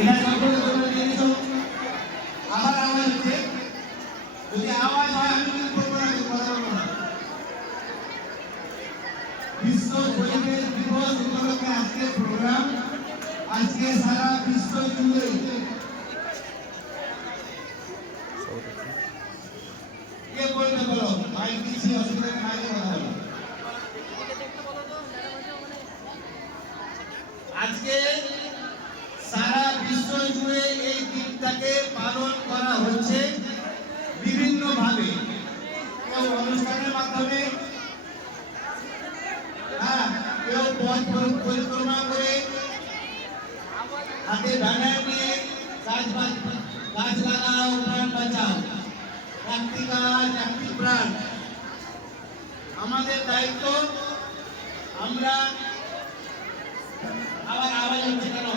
এটা সকলে তোমরা জেনেছো। আমার আওয়াজ হচ্ছে, যদি আওয়াজ হয় আমি কিন্তু বলবো না, কথা বলবো না। বিশ্ব পরিবেশ দিবস উপলক্ষে আজকে প্রোগ্রাম, আজকে সারা বিশ্ব জুড়ে কে বলবে বলো, মাইক দিচ্ছি, অসুবিধা মাইকে কথা বলো। আজকে সারা বিশ্ব জুড়ে এই দিনটাকে পালন করা হচ্ছে বিভিন্ন ভাবে, কেউ অনুষ্ঠানের মাধ্যমে, কেউ পথ পরিক্রমা করে, হাতে ব্যানার নিয়ে গাছ লাগাও প্রাণ বাঁচাও, একটি গাছ একটি প্রাণ। আমাদের দায়িত্ব, আমরা আবার আওয়াজ হচ্ছে কেন?